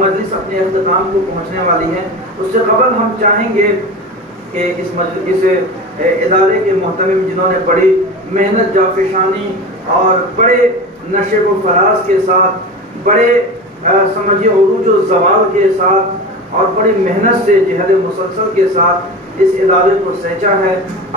مجلس اپنے اختتام کو پہنچنے والی ہے، اس سے قبل ہم چاہیں گے کہ اس ادارے کے محتمم جنہوں نے بڑی محنت جافشانی اور بڑے نشیب و فراز کے ساتھ، بڑے سمجھیے عروج و زوال کے ساتھ اور بڑی محنت سے جہد مسلسل کے ساتھ اس ادارے کو سینچا ہے،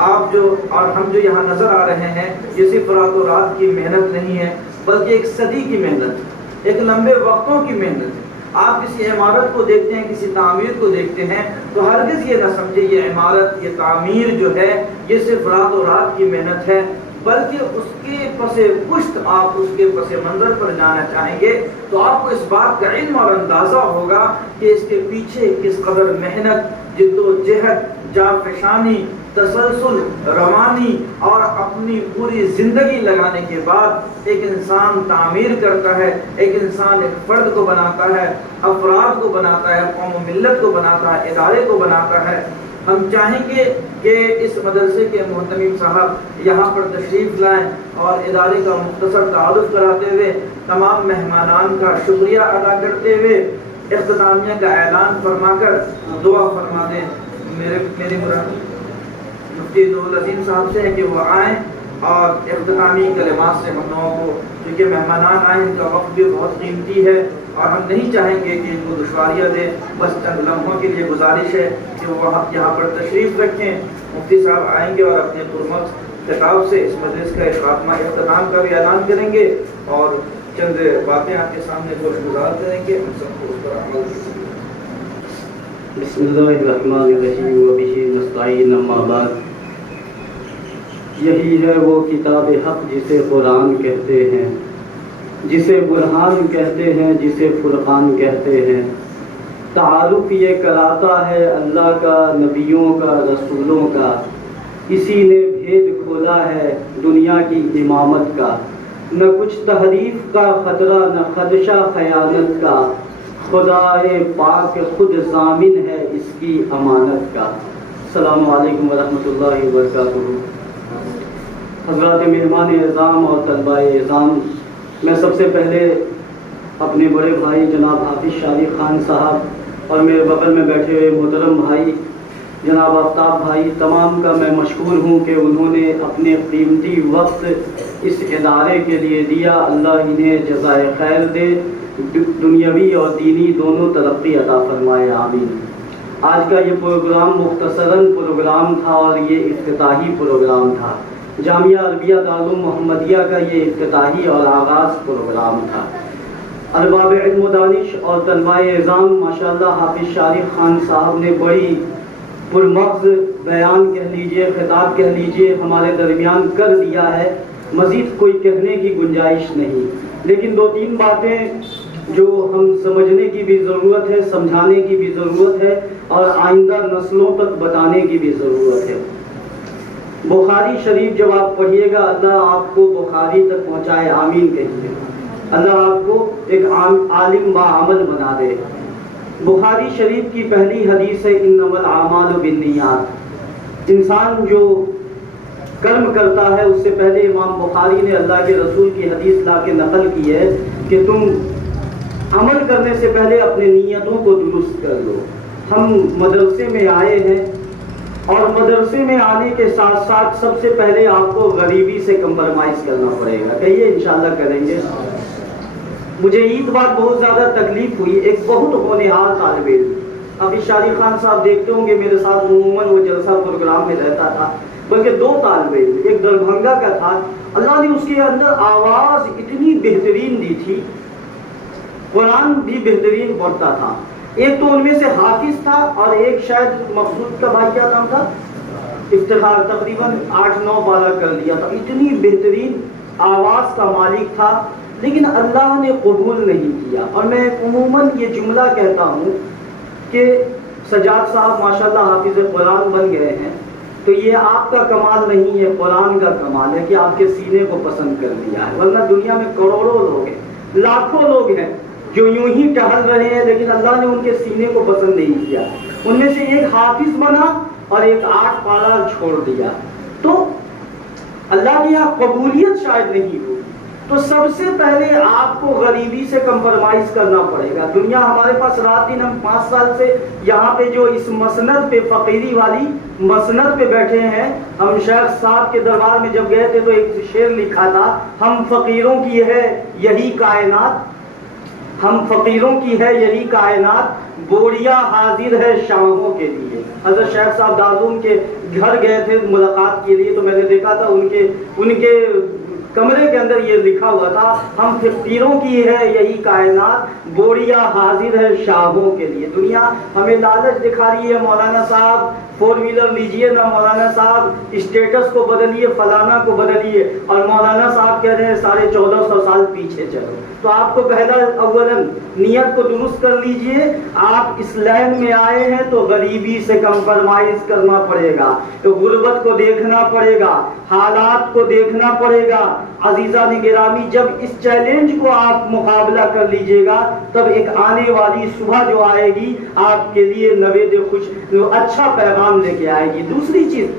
آپ جو اور ہم جو یہاں نظر آ رہے ہیں یہ صرف رات و رات کی محنت نہیں ہے، بلکہ ایک صدی کی محنت، ایک لمبے وقتوں کی محنت ہے۔ آپ کسی عمارت کو دیکھتے ہیں، کسی تعمیر کو دیکھتے ہیں تو ہرگز یہ نہ سمجھے یہ عمارت، یہ تعمیر جو ہے یہ صرف رات و رات کی محنت ہے، بلکہ اس کے پس پشت آپ اس کے پس منظر پر جانا چاہیں گے تو آپ کو اس بات کا علم اور اندازہ ہوگا کہ اس کے پیچھے کس قدر محنت، جد و جہد، جافشانی، تسلسل، روانی اور اپنی پوری زندگی لگانے کے بعد ایک انسان تعمیر کرتا ہے، ایک انسان ایک فرد کو بناتا ہے، افراد کو بناتا ہے، قوم و ملت کو بناتا ہے، ادارے کو بناتا ہے۔ ہم چاہیں گے کہ اس مدرسے کے محتمم صاحب یہاں پر تشریف لائیں اور ادارے کا مختصر تعارف کراتے ہوئے تمام مہمانان کا شکریہ ادا کرتے ہوئے اختتامیہ کا اعلان فرما کر دعا فرما دیں۔ میری مراد مفتی عبدالعظیم صاحب سے ہے کہ وہ آئیں اور اختتامی کلمات سے ہم لوگوں کو، کیونکہ مہمانان آئیں ان کا وقت بھی بہت قیمتی ہے اور ہم نہیں چاہیں گے کہ ان کو دشواریاں دیں، بس چند لمحوں کے لیے گزارش ہے کہ وہ یہاں پر تشریف رکھیں۔ مفتی صاحب آئیں گے اور اپنے پرمخ خطاب سے اس مجلس کا خاتمہ اختتام کا بھی اعلان کریں گے اور چند باتیں آپ کے سامنے گوش گزار کریں گے، ہم سب کو اس پر عمل کریں گے۔ بسم اللہ الرحمن الرحیم وبہ نستعین، اما بعد۔ یہی ہے وہ کتاب حق جسے قرآن کہتے ہیں، جسے برہان کہتے ہیں، جسے فرقان کہتے ہیں۔ تعارف یہ کراتا ہے اللہ کا، نبیوں کا، رسولوں کا، اسی نے بھید کھولا ہے دنیا کی امامت کا۔ نہ کچھ تحریف کا خطرہ، نہ خدشہ خیانت کا، خدائے پاک خود ضامن ہے اس کی امانت کا۔ السلام علیکم ورحمۃ اللہ وبرکاتہ۔ حضرات مہمان اعظام اور طلباء اعظام، میں سب سے پہلے اپنے بڑے بھائی جناب حافظ شارق خان صاحب اور میرے بغل میں بیٹھے ہوئے محترم بھائی جناب آفتاب بھائی، تمام کا میں مشکور ہوں کہ انہوں نے اپنے قیمتی وقت اس ادارے کے لیے دیا۔ اللہ انہیں جزائے خیر دے، دنیاوی اور دینی دونوں ترقی عطا فرمائے، آمین۔ آج کا یہ پروگرام مختصراً پروگرام تھا اور یہ افتتاحی پروگرام تھا۔ جامعہ عربیہ دارالعلوم محمدیہ کا یہ افتتاحی اور آغاز پروگرام تھا۔ ارباب علم و دانش اور طلباء اعظام، ماشاءاللہ حافظ شارق خان صاحب نے بڑی پرمغز بیان کہہ لیجئے، خطاب کہہ لیجئے ہمارے درمیان کر دیا ہے، مزید کوئی کہنے کی گنجائش نہیں، لیکن دو تین باتیں جو ہم سمجھنے کی بھی ضرورت ہے، سمجھانے کی بھی ضرورت ہے اور آئندہ نسلوں تک بتانے کی بھی ضرورت ہے۔ بخاری شریف جب آپ پڑھیے گا، اللہ آپ کو بخاری تک پہنچائے، آمین کہیے۔ اللہ آپ کو ایک عالم باعمل بنا دے۔ بخاری شریف کی پہلی حدیث ہے انما الاعمال بالنیات۔ انسان جو کرم کرتا ہے اس سے پہلے امام بخاری نے اللہ کے رسول کی حدیث لا کے نقل کی ہے کہ تم عمل کرنے سے پہلے اپنے نیتوں کو درست کر لو۔ ہم مدرسے میں آئے ہیں اور مدرسے میں آنے کے ساتھ ساتھ سب سے پہلے آپ کو غریبی سے کمپرمائز کرنا پڑے گا، کہیے انشاءاللہ کریں گے۔ مجھے عید بات بہت زیادہ تکلیف ہوئی، ایک بہت ہونہار طالب علم، حافظ شارق خان صاحب دیکھتے ہوں گے میرے ساتھ عموماً وہ جلسہ پروگرام میں رہتا تھا، بلکہ دو طالب علم، ایک دربھنگا کا تھا، اللہ نے اس کے اندر آواز اتنی بہترین دی تھی، قرآن بھی بہترین پڑھتا تھا۔ ایک تو ان میں سے حافظ تھا اور ایک شاید مقصود کا بھائی کیا نام تھا، افتخار، تقریباً 8-9 پارہ کر لیا تھا، اتنی بہترین آواز کا مالک تھا، لیکن اللہ نے قبول نہیں کیا۔ اور میں عموماً یہ جملہ کہتا ہوں کہ سجاد صاحب ماشاءاللہ حافظ قرآن بن گئے ہیں، تو یہ آپ کا کمال نہیں ہے، قرآن کا کمال ہے کہ آپ کے سینے کو پسند کر لیا ہے، ورنہ دنیا میں کروڑوں لوگ ہیں، لاکھوں لوگ ہیں جو یوں ہی ٹہل رہے ہیں لیکن اللہ نے ان کے سینے کو پسند نہیں کیا۔ ان میں سے ایک حافظ بنا اور ایک 8 پارہ چھوڑ دیا، تو اللہ کی یہاں قبولیت شاید نہیں ہوئی۔ تو سب سے پہلے آپ کو غریبی سے کمپرمائز کرنا پڑے گا. دنیا ہمارے پاس رات دن، ہم 5 سال سے یہاں پہ جو اس مسند پہ، فقیری والی مسند پہ بیٹھے ہیں. ہم شیخ صاحب کے دربار میں جب گئے تھے تو ایک شعر لکھا تھا، ہم فقیروں کی ہے یہی کائنات، ہم فقیروں کی ہے یہی کائنات، بوڑیا حاضر ہے شاموں کے لیے. حضرت شیخ صاحب دارالعلوم کے گھر گئے تھے ملاقات کے لیے، تو میں نے دیکھا تھا ان کے کمرے کے اندر یہ لکھا ہوا تھا، ہم فقیروں کی ہے یہی کائنات، بوڑیا حاضر ہے شاہوں کے لیے. دنیا ہمیں لالچ دکھا رہی ہے، مولانا صاحب 4 ویلر لیجئے نا، مولانا صاحب اسٹیٹس کو بدلیے، فلانا کو بدلیے، اور مولانا صاحب کہہ رہے ہیں 1450 سال پیچھے چلو. تو آپ کو پہلا اولاً نیت کو درست کر لیجئے. آپ اس لائن میں آئے ہیں تو غریبی سے کمپرمائز کرنا پڑے گا، تو غربت کو دیکھنا پڑے گا، حالات کو دیکھنا پڑے گا. عزیزان گرامی، جب اس چیلنج کو آپ مقابلہ کر لیجئے گا، تب ایک آنے والی صبح جو آئے گی آپ کے لیے نوید خوش اچھا پیغام لے کے آئے گی. دوسری چیز،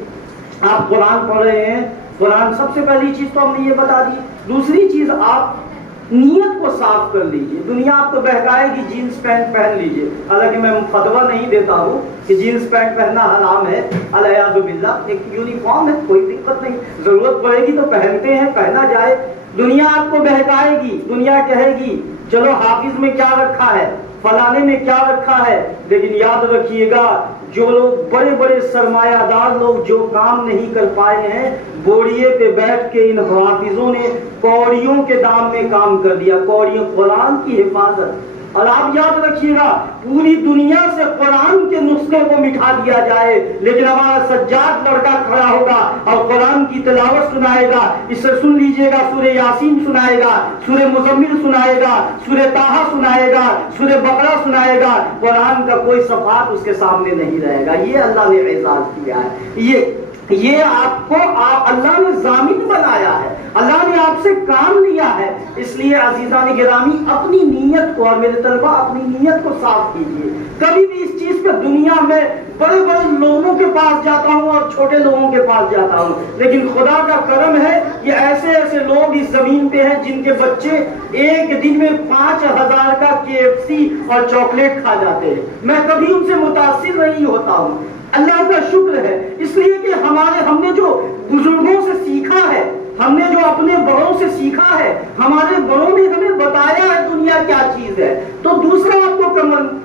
آپ قرآن پڑھ رہے ہیں، قرآن سب سے پہلی چیز تو ہم نے یہ بتا دی. دوسری چیز، آپ نیت کو صاف کر لیجئے. دنیا آپ کو بہکائے گی جینس پینٹ پہن لیجئے، حالانکہ میں فتویٰ نہیں دیتا ہوں کہ جینس پینٹ پہننا حرام ہے، العیاذ باللہ. ایک یونیفارم ہے، کوئی دقت نہیں، ضرورت پڑے گی تو پہنتے ہیں، پہنا جائے. دنیا آپ کو بہکائے گی، دنیا کہے گی چلو حافظ میں کیا رکھا ہے، فلانے میں کیا رکھا ہے. لیکن یاد رکھیے گا، جو لوگ بڑے بڑے سرمایہ دار لوگ جو کام نہیں کر پائے ہیں، بوڑیے پہ بیٹھ کے ان حافظوں نے کوڑیوں کے دام میں کام کر دیا، کوڑیوں، قرآن کی حفاظت. اور آپ یاد رکھیے گا، پوری دنیا سے قرآن کے نسخے کو مٹھا دیا جائے، لیکن ہمارا سجاد لڑکا کھڑا ہوگا اور قرآن کی تلاوت سنائے گا. اس سے سن لیجئے گا، سورہ یاسین سنائے گا، سورہ مزمل سنائے گا، سورہ طٰہٰ سنائے گا، سورہ بقرہ سنائے گا. قرآن کا کوئی صفحات اس کے سامنے نہیں رہے گا. یہ اللہ نے اعزاز کیا ہے، یہ آپ کو اللہ نے ضامن بنایا ہے، اللہ نے آپ سے کام لیا ہے. اس لیے عزیزان گرامی، اپنی نیت کو، اور میرے طلبہ اپنی نیت کو صاف کیجیے. کبھی بھی اس چیز پہ، دنیا میں بڑے بڑے لوگوں کے پاس جاتا ہوں اور چھوٹے لوگوں کے پاس جاتا ہوں، لیکن خدا کا کرم ہے کہ ایسے ایسے لوگ اس زمین پہ ہیں جن کے بچے ایک دن میں 5000 کا KFC اور چاکلیٹ کھا جاتے ہیں. میں کبھی ان سے متاثر نہیں ہوتا ہوں. اللہ کا شکر ہے، اس لیے کہ ہم نے جو بزرگوں سے سیکھا ہے، ہم نے جو اپنے بڑوں سے سیکھا ہے، ہمارے بڑوں نے ہمیں بتایا ہے دنیا کیا چیز ہے. تو دوسرا آپ کو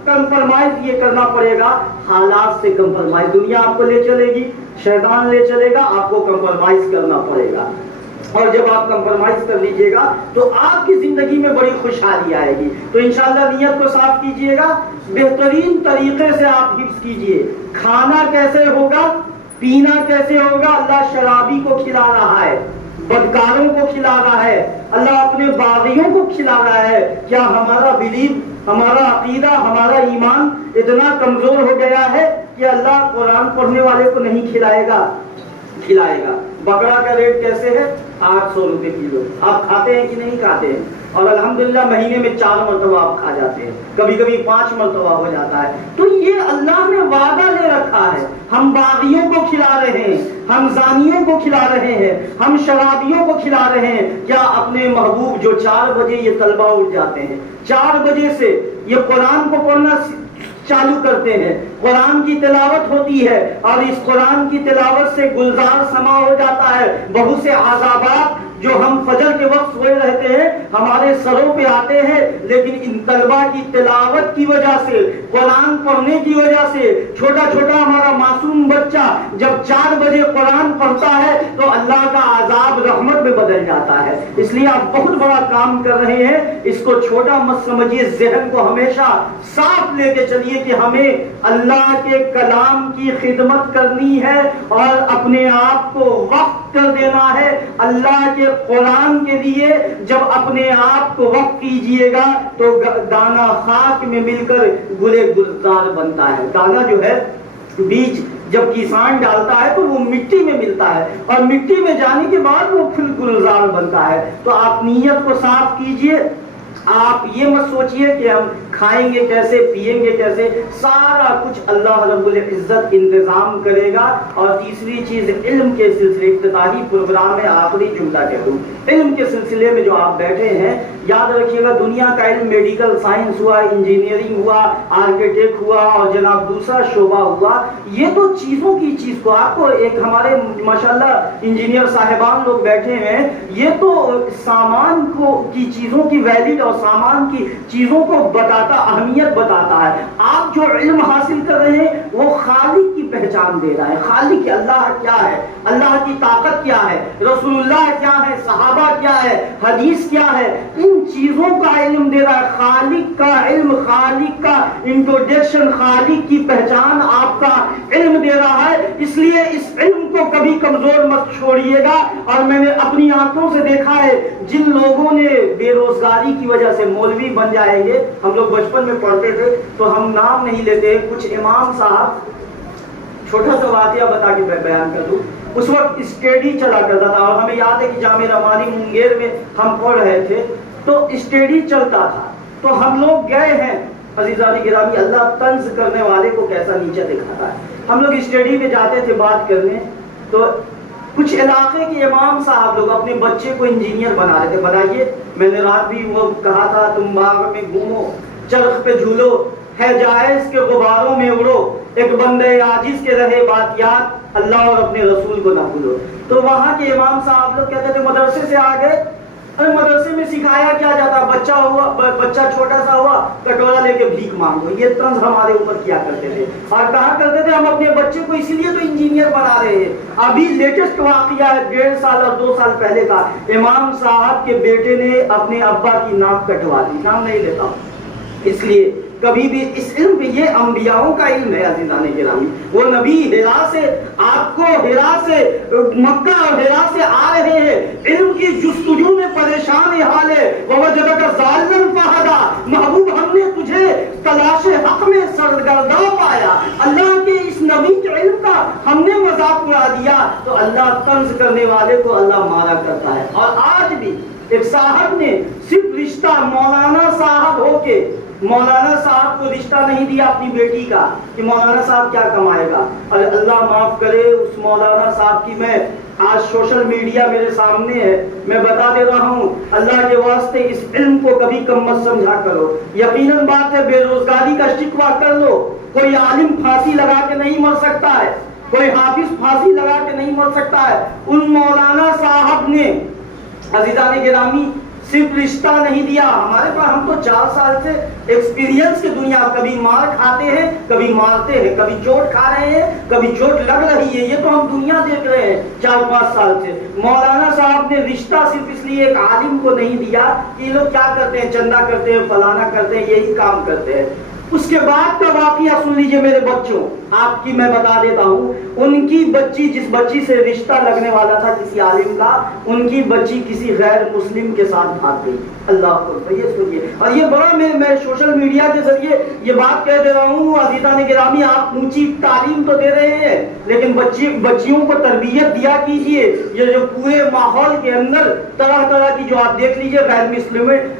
کمپرمائز یہ کرنا پڑے گا، حالات سے کمپرمائز. دنیا آپ کو لے چلے گی، شیطان لے چلے گا، آپ کو کمپرمائز کرنا پڑے گا. اور جب آپ کمپرمائز کر لیجئے گا تو آپ کی زندگی میں بڑی خوشحالی آئے گی. تو انشاءاللہ نیت کو صاف کیجئے گا، بہترین طریقے سے آپ حفظ کیجئے. کھانا کیسے ہوگا، پینا کیسے ہوگا. اللہ شرابی کو کھلا رہا ہے، بدکاروں کو کھلا رہا ہے، اللہ اپنے باغیوں کو کھلا رہا ہے. کیا ہمارا بلیف، ہمارا عقیدہ، ہمارا ایمان اتنا کمزور ہو گیا ہے کہ اللہ قرآن پڑھنے والے کو نہیں کھلائے گا؟ کھلائے گا. بکرا کا ریٹ کیسے ہے؟ 800 روپے کلو. آپ کھاتے ہیں کہ نہیں کھاتے ہیں؟ اور الحمدللہ مہینے میں 4 مرتبہ آپ کھا جاتے ہیں، کبھی کبھی 5 مرتبہ ہو جاتا ہے. تو یہ اللہ نے وعدہ لے رکھا ہے. ہم باغیوں کو کھلا رہے ہیں، ہم زانیوں کو کھلا رہے ہیں، ہم شرابیوں کو کھلا رہے ہیں. کیا اپنے محبوب جو 4 بجے یہ طلبہ اٹھ جاتے ہیں، 4 بجے سے یہ قرآن کو پڑھنا چالو کرتے ہیں، قرآن کی تلاوت ہوتی ہے، اور اس قرآن کی تلاوت سے گلزار سما ہو جاتا ہے. بہت سے عذابات جو ہم فجر کے وقت سوئے رہتے ہیں ہمارے سروں پہ آتے ہیں، لیکن ان طلبہ کی تلاوت کی وجہ سے، قرآن پڑھنے کی وجہ سے، چھوٹا چھوٹا ہمارا معصوم بچہ جب 4 بجے قرآن پڑھتا ہے تو اللہ کا عذاب رحمت میں بدل جاتا ہے. اس لیے آپ بہت بڑا کام کر رہے ہیں، اس کو چھوٹا مت سمجھیے. ذہن کو ہمیشہ صاف لے کے چلیے کہ ہمیں اللہ کے کلام کی خدمت کرنی ہے اور اپنے آپ کو وقف کر دینا ہے اللہ کے قرآن کے لیے. جب اپنے آپ کو وقف کیجئے گا تو دانا خاک میں مل کر گلے گلزار بنتا ہے. دانا جو ہے، بیج جب کسان ڈالتا ہے تو وہ مٹی میں ملتا ہے، اور مٹی میں جانے کے بعد وہ پھر گلزار بنتا ہے. تو آپ نیت کو صاف کیجئے. آپ یہ مت سوچئے کہ ہم کھائیں گے کیسے، پیئیں گے کیسے، سارا کچھ اللہ رب العزت انتظام کرے گا۔ اور تیسری چیز علم کے سلسلے، افتتاحی پروگرام میں آخری جملہ کہہ دوں، علم کے سلسلے میں جو آپ بیٹھے ہیں، یاد رکھیے گا دنیا کا علم میڈیکل سائنس ہوا، انجینئرنگ ہوا، آرکیٹیکٹ ہوا اور جناب دوسرا شعبہ ہوا، یہ تو چیزوں کی چیز کو آپ کو ایک ہمارے ماشاءاللہ انجینئر صاحبان لوگ بیٹھے ہیں، یہ تو سامان کو کی چیزوں کی ویلڈ اور سامان کی چیزوں کو بتاتا، اہمیت بتاتا ہے۔ آپ جو علم حاصل کر رہے ہیں وہ خالق کی پہچان دے رہا ہے، خالق اللہ کیا ہے، اللہ کی طاقت کیا ہے، رسول اللہ کیا ہے، صحابہ کیا ہے، حدیث کیا ہے، ان چیزوں کا علم دے رہا ہے۔ خالق کا علم، خالق کا انٹروڈکشن، خالق کی پہچان آپ کا علم دے رہا ہے۔ اس لیے اس علم کو کبھی کمزور مت چھوڑیے گا۔ اور میں نے اپنی آنکھوں سے دیکھا ہے جن لوگوں نے بے روزگاری کی وجہ سے مولوی بن جائیں گے، ہم لوگ بچپن میں پڑھتے تھے تو ہم نام نہیں لیتے، کچھ امام صاحب، چھوٹا سا واقعہ بتا کے بیان کر دوں، اس وقت اسٹڈی چلا کرتا تھا اور ہمیں یاد ہے کہ جامعہ رحمانی مونگیر میں ہم پڑھ رہے تھے تو اسٹڈی چلتا تھا، تو ہم لوگ گئے ہیں، عزیزان گرامی اللہ طنز کرنے والے کو کیسا نیچے دکھاتا ہے، ہم لوگ اسٹڈی میں جاتے تھے بات کرنے، تو کچھ علاقے کے امام صاحب لوگ اپنے بچے کو انجینئر بنا رہے تھے، بنائیے، میں نے رات بھی وہ کہا تھا تم باغ میں گھومو، چرخ پہ جھولو، ہے جائز کے غباروں میں اڑو، ایک بندے عاجز کے رہے باقیات، اللہ اور اپنے رسول کو نہ بھولو۔ تو وہاں کے امام صاحب لوگ کہتے تھے مدرسے سے آ گئے، ارے مدرسے میں سکھایا کیا جاتا، بچہ چھوٹا سا ہوا کٹورا لے کے بھیک مانگو، یہ طنز ہمارے اوپر کیا کرتے تھے اور کہا کرتے تھے ہم اپنے بچے کو اسی لیے تو انجینئر بنا رہے ہیں۔ ابھی لیٹسٹ واقعہ ہے 1.5 سال اور 2 سال پہلے کا، امام صاحب کے بیٹے نے اپنے ابا کی ناک کٹوا دی، نام نہیں لیتا ہوں، اس لیے کبھی بھی اس علم پہ، یہ انبیاءوں کا علم ہے عزیزان گرامی، وہ نبی ہرا سے آپ کو ہرا سے مکہ اور ہرا سے آ رہے ہیں، علم کی جستجو میں پریشان حال ہے، ووجدک ضالًا فہدی، محبوب ہم نے تجھے تلاش حق میں سرگرداں پایا، اللہ کے اس نبی کے علم کا ہم نے مذاق اڑا دیا، تو اللہ طنز کرنے والے کو اللہ مارا کرتا ہے۔ اور آج بھی ایک صاحب نے صرف رشتہ مولانا صاحب ہو کے مولانا صاحب کو رشتہ نہیں دیا اپنی بیٹی کا کہ مولانا صاحب کیا کمائے گا، اور اللہ معاف کرے اس مولانا صاحب کی، میں آج سوشل میڈیا میرے سامنے ہے، میں بتا دے رہا ہوں، اللہ کے واسطے اس علم کو کبھی کم مت سمجھا کرو۔ یقیناً بات ہے بے روزگاری کا شکوہ کر لو، کوئی عالم پھانسی لگا کے نہیں مر سکتا ہے، کوئی حافظ پھانسی لگا کے نہیں مر سکتا ہے۔ ان مولانا صاحب نے عزیزان گرامی صرف رشتہ نہیں دیا، ہمارے پاس ہم تو 4 سال سے ایکسپیرینس کی دنیا، کبھی مار کھاتے ہیں، کبھی مارتے ہیں، کبھی چوٹ کھا رہے ہیں، کبھی چوٹ لگ رہی ہے، یہ تو ہم دنیا دیکھ رہے ہیں 4-5 سال سے۔ مولانا صاحب نے رشتہ صرف اس لیے ایک عالم کو نہیں دیا کہ یہ لوگ کیا کرتے ہیں، چندہ کرتے ہیں، فلانا کرتے ہیں، یہی کام کرتے ہیں۔ اس کے بعد کا واقعہ سن لیجئے میرے بچوں، آپ کی میں بتا دیتا ہوں، ان کی بچی، جس بچی سے رشتہ لگنے والا تھا کسی عالم کا، ان کی بچی کسی غیر مسلم کے ساتھ بھاگ گئی۔ اللہ اکبر، یہ سنیے، اور یہ بڑا میں سوشل میڈیا کے ذریعے یہ بات کہہ دے رہا ہوں، عزیزان گرامی آپ اونچی تعلیم تو دے رہے ہیں لیکن بچیوں کو تربیت دیا کیجئے۔ یہ جو پورے ماحول کے اندر طرح طرح کی جو آپ دیکھ لیجئے غیر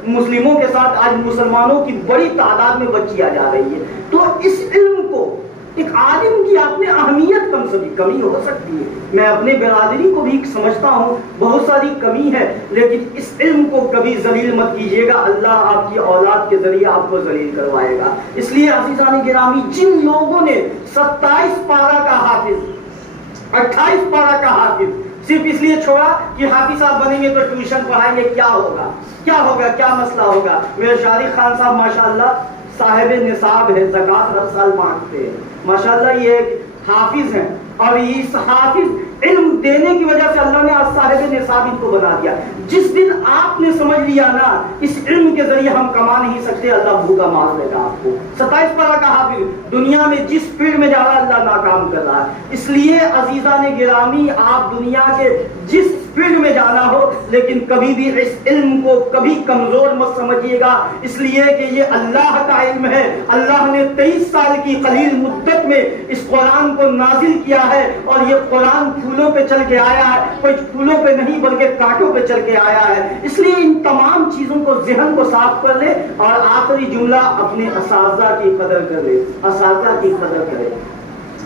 مسلموں کے ساتھ آج مسلمانوں کی بڑی تعداد میں بچیاں جا رہی ہے، تو اس علم کو ایک عالم کی آپ نے اہمیت کمی ہو سکتی ہے، میں اپنے برادری کو بھی سمجھتا ہوں بہت ساری کمی ہے، لیکن اس علم کو کبھی ذلیل مت کیجیے گا، اللہ آپ کی اولاد کے ذریعے آپ کو ذلیل کروائے گا۔ اس لیے عزیزان گرامی، جن لوگوں نے 27 پارہ کا حافظ، 28 پارہ کا حافظ صرف اس لیے چھوڑا کہ حافظ صاحب بنیں گے تو ٹیوشن پڑھائیں گے، کیا ہوگا، کیا مسئلہ ہوگا۔ میرے شارق خان صاحب ماشاءاللہ صاحب نصاب ہے، زکوٰۃ ہر سال مانگتے ہیں، ماشاءاللہ یہ ایک حافظ ہیں، اور اس حافظ علم دینے کی وجہ سے اللہ نے آج صاحب نصاب ان کو بنا دیا۔ جس دن آپ نے سمجھ لیا نا اس علم کے ذریعے ہم کما نہیں سکتے، اللہ بھوکا مار دے گا آپ کو۔ 27 پارہ کا حافظ دنیا میں جس فیلڈ میں جا رہا ہے اللہ ناکام کر رہا ہے۔ اس لیے عزیزان گرامی، آپ دنیا کے جس فیلڈ میں جانا ہو لیکن کبھی بھی اس علم کو کبھی کمزور مت سمجھیے گا، اس لیے کہ یہ اللہ کا علم ہے۔ اللہ نے 23 سال کی قلیل مدت میں اس قرآن کو نازل کیا ہے، اور یہ قرآن پھولوں پہ چل کے آیا ہے، کوئی پھولوں پہ نہیں بلکہ کانٹوں پہ چل کے آیا ہے۔ اس لیے ان تمام چیزوں کو ذہن کو صاف کر لے، اور آخری جملہ اپنے اساتذہ کی قدر کرے، اساتذہ کی قدر کرے،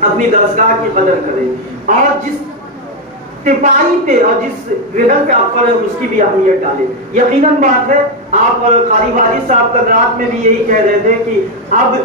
اپنی درسگاہ کی قدر کرے، اور جس تپائی پہ اور جس رحل پہ آپ پڑھے اس کی بھی اہمیت ڈالے۔ یقیناً بات ہے، آپ قاری واجد صاحب کل رات میں بھی یہی کہہ رہے تھے کہ اب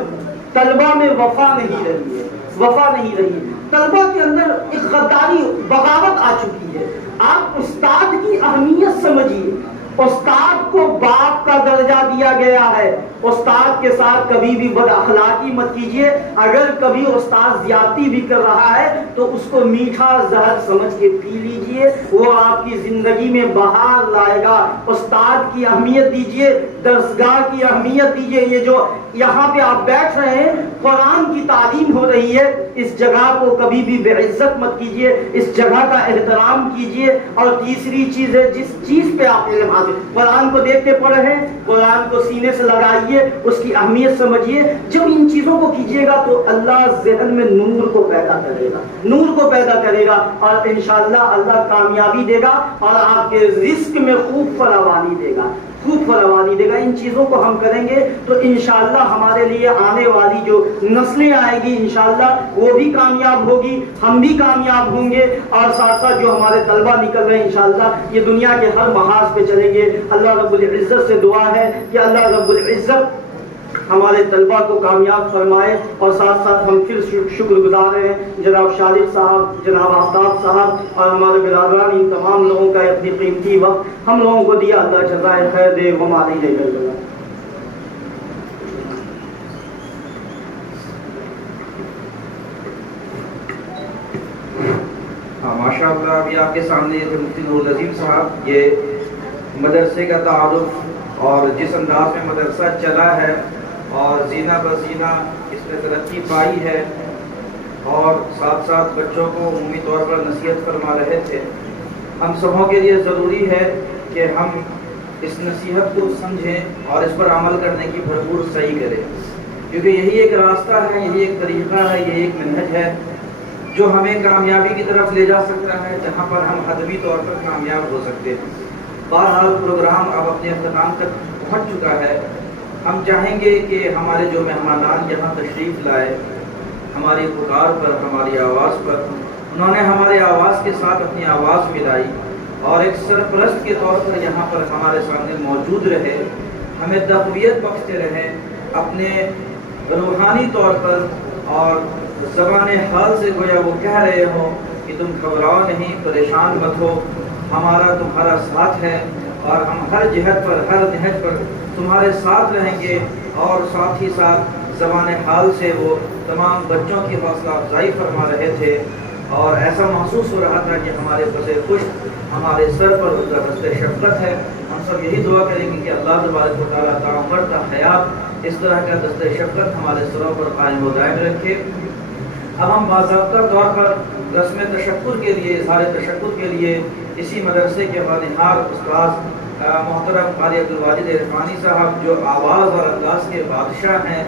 طلبہ میں وفا نہیں رہی ہے، وفا نہیں رہی ہے، طلبہ کے اندر ایک غداری بغاوت آ چکی ہے۔ آپ استاد کی اہمیت سمجھیے، استاد کو باپ کا درجہ دیا گیا ہے، استاد کے ساتھ کبھی بھی بد اخلاقی مت کیجیے، اگر کبھی استاد زیادتی بھی کر رہا ہے تو اس کو میٹھا زہر سمجھ کے پی لیجیے، وہ آپ کی زندگی میں بہار لائے گا۔ استاد کی اہمیت دیجیے، درسگاہ کی اہمیت دیجیے۔ یہ جو یہاں پہ آپ بیٹھ رہے ہیں، قرآن کی تعلیم ہو رہی ہے، اس جگہ کو کبھی بھی بے عزت مت کیجیے، اس جگہ کا احترام کیجیے۔ اور تیسری چیز ہے، جس چیز پہ آپ علم حاصل، قرآن کو دیکھ کے پڑھے ہیں، قرآن کو سینے سے لگائیے، اس کی اہمیت سمجھیے۔ جب ان چیزوں کو کیجیے گا تو اللہ ذہن میں نور کو پیدا کرے گا، نور کو پیدا کرے گا، اور انشاءاللہ اللہ کامیابی دے گا، اور آپ کے رزق میں خوب فراوانی دے گا، خوب فراوانی دے گا۔ ان چیزوں کو ہم کریں گے تو انشاءاللہ ہمارے لیے آنے والی جو نسلیں آئے گی انشاءاللہ وہ بھی کامیاب ہوگی، ہم بھی کامیاب ہوں گے، اور ساتھ ساتھ جو ہمارے طلبہ نکل رہے ہیں انشاءاللہ یہ دنیا کے ہر محاذ پہ چلیں گے۔ اللہ رب العزت سے دعا ہے کہ اللہ رب العزت ہمارے طلبہ کو کامیاب فرمائے، اور ساتھ ساتھ ہم پھر شکر گزار ہیں جناب شارق صاحب، جناب آفتاب صاحب، اور ہمارے برادران، ان تمام لوگوں کا اپنی قیمتی وقت ہم لوگوں کو دیا، اللہ جزائے خیر دے، ہمارے لیے گل۔ ماشاء اللہ، ابھی آپ کے سامنے یہ مفتی نور العظیم صاحب یہ مدرسے کا تعارف اور جس انداز میں مدرسہ چلا ہے اور زینہ بزینہ اس میں ترقی پائی ہے، اور ساتھ ساتھ بچوں کو عمومی طور پر نصیحت فرما رہے تھے۔ ہم سبوں کے لیے ضروری ہے کہ ہم اس نصیحت کو سمجھیں اور اس پر عمل کرنے کی بھرپور صحیح کریں، کیونکہ یہی ایک راستہ ہے، یہی ایک طریقہ ہے، یہی ایک منہج ہے جو ہمیں کامیابی کی طرف لے جا سکتا ہے، جہاں پر ہم حتمی طور پر کامیاب ہو سکتے ہیں۔ بہرحال پروگرام اب اپنے اختتام تک پہنچ چکا ہے۔ ہم چاہیں گے کہ ہمارے جو مہمانان یہاں تشریف لائے، ہماری پکار پر، ہماری آواز پر، انہوں نے ہمارے آواز کے ساتھ اپنی آواز ملائی اور ایک سرپرست کے طور پر یہاں پر ہمارے سامنے موجود رہے، ہمیں تقویت بخشتے رہے، اپنے روحانی طور پر اور زبان حال سے گویا وہ کہہ رہے ہوں کہ تم گھبراؤ نہیں، پریشان مت ہو، ہمارا تمہارا ساتھ ہے، اور ہم ہر جہت پر، ہر نہج پر تمہارے ساتھ رہیں گے۔ اور ساتھ ہی ساتھ زبان حال سے وہ تمام بچوں کی حوصلہ افزائی فرما رہے تھے، اور ایسا محسوس ہو رہا تھا کہ ہمارے پس پشت ہمارے سر پر ان کا دست شفقت ہے۔ ہم سب یہی دعا کریں گے کہ اللہ تبارک و تعالیٰ تعمر تا حیات اس طرح کا دست شفقت ہمارے سروں پر قائم و دائم رکھے۔ اب ہم باضابطہ طور پر رسم تشکر کے لیے، اظہار تشکر کے لیے اسی مدرسے کے بانہار استاذ محترم قاری عبدالواجد عرفانی صاحب، جو آواز اور انداز کے بادشاہ ہیں،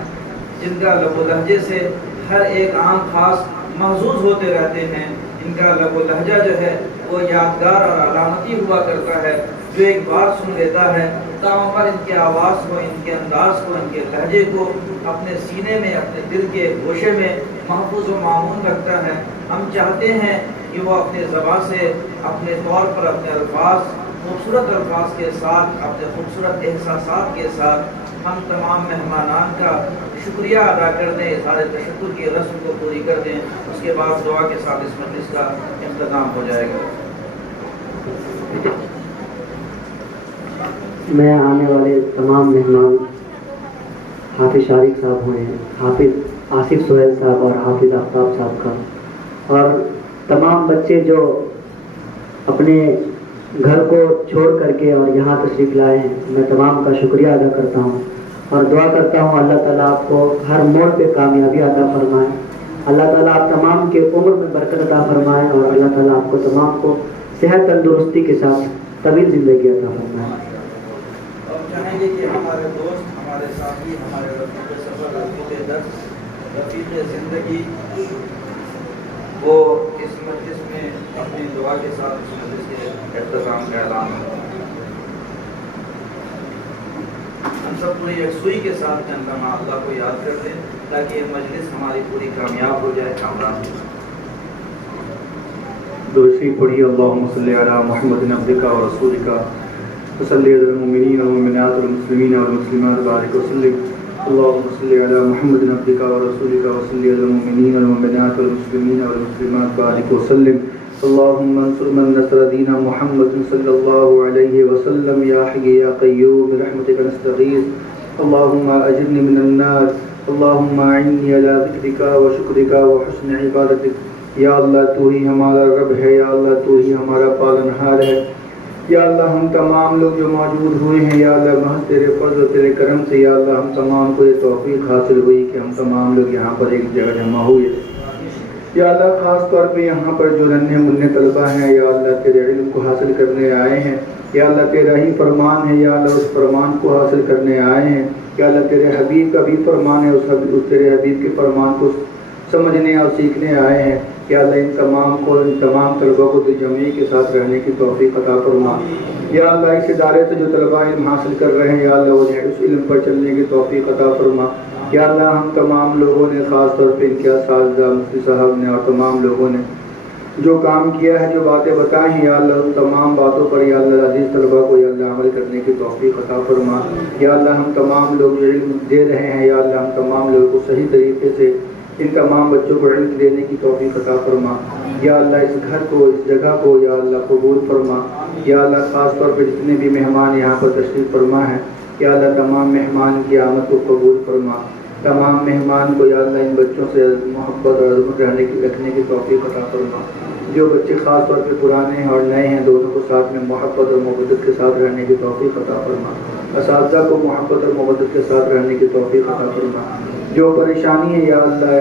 جن کا لب و لہجے سے ہر ایک عام خاص محظوظ ہوتے رہتے ہیں، ان کا لب و لہجہ جو ہے وہ یادگار اور علامتی ہوا کرتا ہے، جو ایک بار سن لیتا ہے پر ان کی آواز کو، ان کے انداز کو، ان کے لہجے کو اپنے سینے میں، اپنے دل کے گوشے میں محفوظ و معمون رکھتا ہے۔ ہم چاہتے ہیں کہ وہ اپنے زبان سے، اپنے طور پر، اپنے الفاظ، خوبصورت الفاظ کے ساتھ، اپنے خوبصورت احساسات کے ساتھ ہم تمام مہمانان کا شکریہ ادا کر دیں، اظہار تشکر کی رسم کو پوری کر دیں۔ اس کے بعد دعا کے ساتھ اس مجلس کا اختتام ہو جائے گا۔ میں آنے والے تمام مہمان حافظ شارق صاحب ہوئے ہیں، حافظ آصف سہیل صاحب اور حافظ آفتاب صاحب کا، اور تمام بچے جو اپنے گھر کو چھوڑ کر کے اور یہاں تشریف لائے ہیں، میں تمام کا شکریہ ادا کرتا ہوں اور دعا کرتا ہوں اللہ تعالیٰ آپ کو ہر موڑ پہ کامیابی عطا فرمائے، اللہ تعالیٰ آپ تمام کے عمر میں برکت عطا فرمائے، اور اللہ تعالیٰ آپ کو تمام کو صحت تندرستی کے ساتھ طویل زندگی عطا فرمائے۔ اور چاہیں گے کہ ہمارے دوست، ہمارے ساتھی، ہمارے رفیق سفر، رفیق درس، رفیق زندگی وہ اس مجلس میں اپنی دعا کے ساتھ اس مجلس کے اختتام کا اعلان کرتا ہے۔ ہم سب پوری یکسوئی کے ساتھ چند اللہ کو یاد کر دیں تاکہ یہ مجلس ہماری پوری کامیاب ہو جائے، کامران ہو جائے۔ دوسری پڑھی اللہم صلی علی محمد عبدک و رسولک وصلی علی المؤمنین والمؤمنات والمسلمین والمسلمات بارک وسلم اللہم صلی علی محمد عبدک و رسولک وصلی علی المؤمنین والمؤمنات والمسلمین والمسلمات بارک وسلم اللہم انصر من نصر دین محمد صلی اللہ علیہ وسلم یا حی یا قیوم برحمتک نستغیث اللہم اجرنی من النار اللہم اعنی علی ذکرک و شکرک و حسن عبادتک۔ یا اللہ تو ہی ہمارا رب ہے، یا اللہ تو ہی ہمارا پالنہار ہے، یا اللہ ہم تمام لوگ جو موجود ہوئے ہیں یا اللہ محض تیرے فضل و تیرے کرم سے یا اللہ ہم تمام کو یہ توفیق حاصل ہوئی کہ ہم تمام لوگ یہاں پر ایک جگہ جمع ہوئے۔ یا اللہ خاص طور پہ یہاں پر جو ننھے منھے طلبہ ہیں یا اللہ تیرے علم کو حاصل کرنے آئے ہیں، یا اللہ تیرا ہی فرمان ہے، یا اللہ اس فرمان کو حاصل کرنے آئے ہیں، یا اللہ تیرے حبیب کا بھی فرمان ہے، اس تیرے حبیب کے فرمان کو سمجھنے اور سیکھنے آئے ہیں۔ یا اللہ ان تمام طلبہ کو دل جمعی کے ساتھ رہنے کی توفیق عطا فرما۔ یا اللہ اس ادارے سے جو طلبہ علم حاصل کر رہے ہیں یا اللہ انہیں اس علم پر چلنے کی توفیق عطا فرما۔ یا اللہ ہم تمام لوگوں نے خاص طور پہ امتیاز اساتذہ مفتی صاحب نے اور تمام لوگوں نے جو کام کیا ہے، جو باتیں بتائی ہیں یا اللہ ان تمام باتوں پر یا اللہ عزیز طلبہ کو یا اللہ عمل کرنے کی توفیق عطا فرما۔ یا اللہ ہم تمام لوگ جو علم دے رہے ہیں یا اللہ ہم تمام لوگوں کو صحیح طریقے سے ان تمام بچوں کو علم دینے کی توفیق عطا فرما۔ یا اللہ اس گھر کو، اس جگہ کو یا اللہ قبول فرما۔ یا اللہ خاص طور پہ جتنے بھی مہمان یہاں پر تشریف فرما ہیں یا اللہ تمام مہمان کی آمد کو قبول فرما۔ تمام مہمان کو یا اللہ ان بچوں سے محبت اور عظمت رکھنے کی توفیق عطا فرما۔ جو بچے خاص طور پہ پرانے ہیں اور نئے ہیں دونوں کو ساتھ میں محبت اور محبت کے ساتھ رہنے کی توفیق عطا فرما۔ اساتذہ کو محبت اور محبت کے ساتھ رہنے کی توفیق عطا فرما۔ جو پریشانی ہے یا اللہ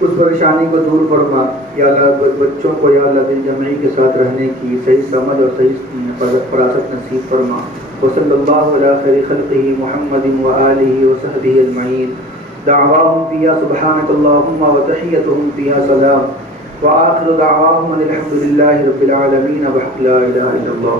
اس پریشانی کو دور فرما۔ یا اللہ بچوں کو یا اللہ دل جمعی کے ساتھ رہنے کی صحیح سمجھ اور صحیح فراست نصیب فرما۔ وصلی اللہ علی خیر خلقہ محمد وآلہ وصحبہ اجمعین۔ دعواہم فیہا سبحانک اللہم وتحیتہم فیہا سلام وآخر دعواہم الحمد للہ رب العالمین بحق لا الہ الا اللہ۔